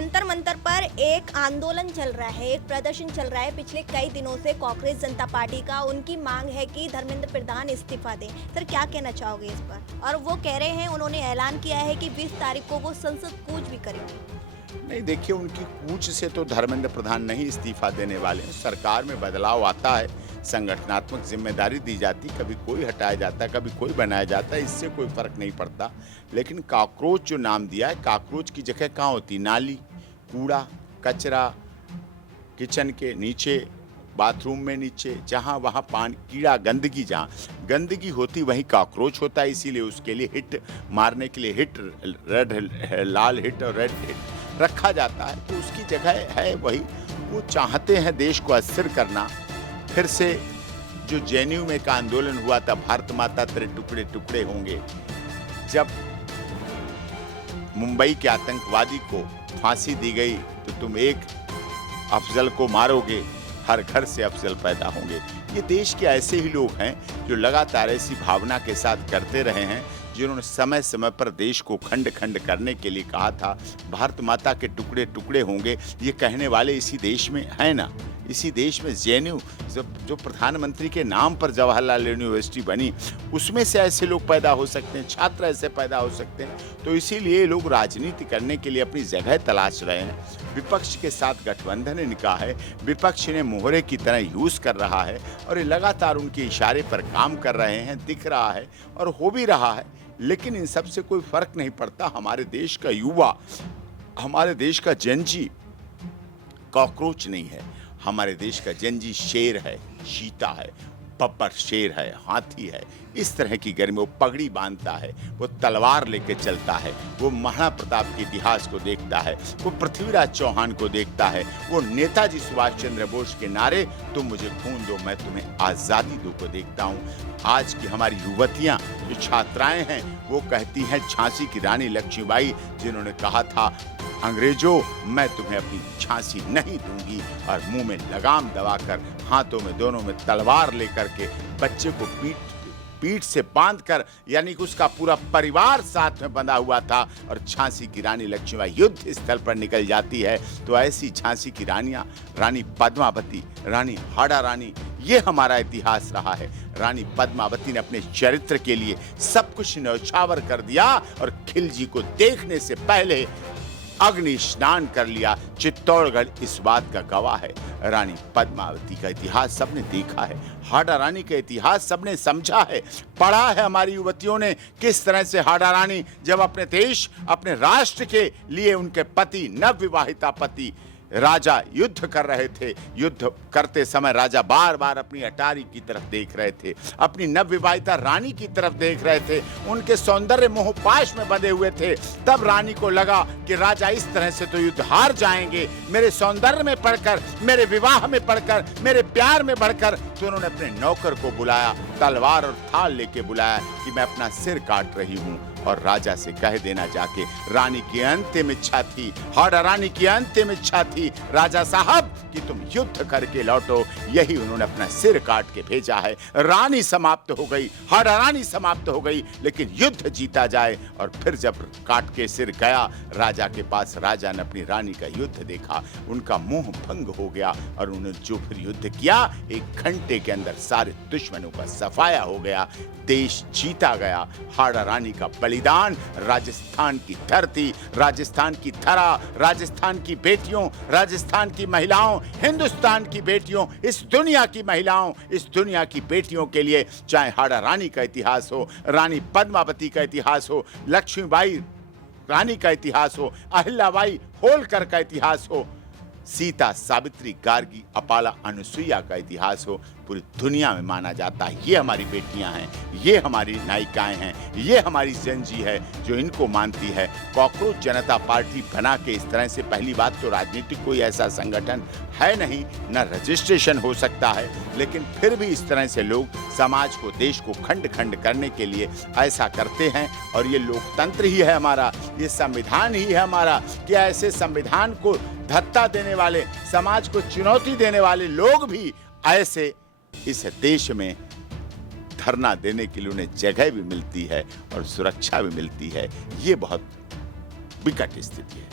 जंतर मंतर पर एक आंदोलन चल रहा है, एक प्रदर्शन चल रहा है पिछले कई दिनों से कांग्रेस जनता पार्टी का। उनकी मांग है कि धर्मेंद्र प्रधान इस्तीफा दें। सर, क्या कहना चाहोगे इस पर? और वो कह रहे हैं, उन्होंने ऐलान किया है कि 20 तारीख को वो संसद कूच भी करेंगे। नहीं, देखिए, उनकी कूच से तो धर्मेंद्र प्रधान नहीं इस्तीफा देने वाले हैं। सरकार में बदलाव आता है, संगठनात्मक जिम्मेदारी दी जाती, कभी कोई हटाया जाता है, कभी कोई बनाया जाता है, इससे कोई फर्क नहीं पड़ता। लेकिन कॉकरोच जो नाम दिया है, कॉकरोच की जगह कहाँ होती? नाली, कूड़ा, कचरा, किचन के नीचे, बाथरूम में नीचे, जहाँ वहाँ पानी, कीड़ा, गंदगी, जहाँ गंदगी होती वहीं कॉकरोच होता है। इसीलिए उसके लिए हिट मारने के लिए हिट, रेड, लाल हिट और रेड हिट रखा जाता है। तो उसकी जगह है वही। वो चाहते हैं देश को अस्थिर करना। फिर से जो जेएनयू में का आंदोलन हुआ था, भारत माता तेरे टुकड़े टुकड़े होंगे, जब मुंबई के आतंकवादी को फांसी दी गई तो तुम एक अफजल को मारोगे, हर घर से अफजल पैदा होंगे। ये देश के ऐसे ही लोग हैं जो लगातार ऐसी भावना के साथ करते रहे हैं, जिन्होंने समय समय पर देश को खंड खंड करने के लिए कहा था। भारत माता के टुकड़े टुकड़े होंगे, ये कहने वाले इसी देश में है ना। इसी देश में जेएनयू जो प्रधानमंत्री के नाम पर जवाहरलाल यूनिवर्सिटी बनी, उसमें से ऐसे लोग पैदा हो सकते हैं, छात्र ऐसे पैदा हो सकते हैं। तो इसीलिए लोग राजनीति करने के लिए अपनी जगह तलाश रहे हैं। विपक्ष के साथ गठबंधन इनका है, विपक्ष ने मोहरे की तरह यूज कर रहा है और ये लगातार उनके इशारे पर काम कर रहे हैं, दिख रहा है और हो भी रहा है। लेकिन इन सब से कोई फर्क नहीं पड़ता। हमारे देश का युवा, हमारे देश का जनजी कॉकरोच नहीं है। हमारे देश का जनजी शेर है, चीता है, बब्बर शेर है, हाथी है। इस तरह की गर्मी, वो पगड़ी बांधता है, वो तलवार लेके चलता है, वो महाराणा प्रताप के इतिहास को देखता है, वो पृथ्वीराज चौहान को देखता है, वो नेताजी सुभाष चंद्र बोस के नारे, तुम मुझे खून दो मैं तुम्हें आज़ादी दो को देखता हूँ। आज की हमारी युवतियाँ जो छात्राएं हैं, वो कहती हैं झांसी की रानी लक्ष्मीबाई, जिन्होंने कहा था, अंग्रेजों, मैं तुम्हें अपनी झांसी नहीं दूंगी, और मुंह में लगाम दबाकर, हाथों में दोनों में तलवार लेकर के बच्चे को पीठ से बांधकर, यानी कि उसका पूरा परिवार साथ में बंधा हुआ था, और झांसी की रानी लक्ष्मीबाई युद्ध स्थल पर निकल जाती है। तो ऐसी झांसी की रानियां, रानी पद्मावती, रानी हाड़ा रानी, ये हमारा इतिहास रहा है। रानी पद्मावती ने अपने चरित्र के लिए सब कुछ न्यौछावर कर दिया और खिलजी को देखने से पहले अग्नि स्नान कर लिया। चित्तौड़गढ़ इस बात का गवाह है। रानी पद्मावती का इतिहास सबने देखा है, हाड़ा रानी का इतिहास सबने समझा है, पढ़ा है। हमारी युवतियों ने किस तरह से हाड़ा रानी जब अपने देश, अपने राष्ट्र के लिए उनके पति, नवविवाहिता पति राजा युद्ध कर रहे थे, युद्ध करते समय राजा बार बार अपनी अटारी की तरफ देख रहे थे, अपनी नवविवाहिता रानी की तरफ देख रहे थे, उनके सौंदर्य मोहपाश में बंधे हुए थे। तब रानी को लगा कि राजा इस तरह से तो युद्ध हार जाएंगे, मेरे सौंदर्य में पड़कर, मेरे विवाह में पड़कर, मेरे प्यार में बढ़कर। तो उन्होंने अपने नौकर को बुलाया, तलवार और थाल लेके बुलाया कि मैं अपना सिर काट रही हूँ, और राजा से कह देना जाके। रानी की अंतिम इच्छा थी, हाड़ा रानी की अंतिम इच्छा थी, राजा साहब, कि तुम युद्ध करके लौटो। यही उन्होंने अपना सिर काट के भेजा है। रानी समाप्त हो गई, हाड़ा रानी समाप्त हो गई, लेकिन युद्ध जीता जाए। और फिर जब काट के सिर गया राजा के पास, राजा ने अपनी रानी का युद्ध देखा, उनका मोह भंग हो गया, और उन्होंने जो फिर युद्ध किया, 1 घंटे के अंदर सारे दुश्मनों का सफाया हो गया, देश जीता गया। हाड़ा रानी का बलिदान, राजस्थान की धरती, राजस्थान की धरा, राजस्थान की बेटियों, राजस्थान की महिलाओं, हिंदुस्तान की बेटियों, इस दुनिया की महिलाओं, इस दुनिया की बेटियों के लिए, चाहे हाड़ा रानी का इतिहास हो, रानी पद्मावती का इतिहास हो, लक्ष्मीबाई रानी का इतिहास हो, अहिल्याबाई होलकर का इतिहास हो, सीता, सावित्री, गार्गी, अपाला, अनुसुईया का इतिहास हो, पूरी दुनिया में माना जाता है। ये हमारी बेटियां हैं, ये हमारी नायिकाएं हैं, ये हमारी जनजी है जो इनको मानती है। कॉकरोच जनता पार्टी बना के इस तरह से, पहली बात तो राजनीतिक कोई ऐसा संगठन है नहीं, न रजिस्ट्रेशन हो सकता है, लेकिन फिर भी इस तरह से लोग समाज को, देश को खंड खंड करने के लिए ऐसा करते हैं। और ये लोकतंत्र ही है हमारा, ये संविधान ही है हमारा, कि ऐसे संविधान को धत्ता देने वाले, समाज को चुनौती देने वाले लोग भी ऐसे इस देश में धरना देने के लिए उन्हें जगह भी मिलती है और सुरक्षा भी मिलती है। ये बहुत विकट स्थिति है।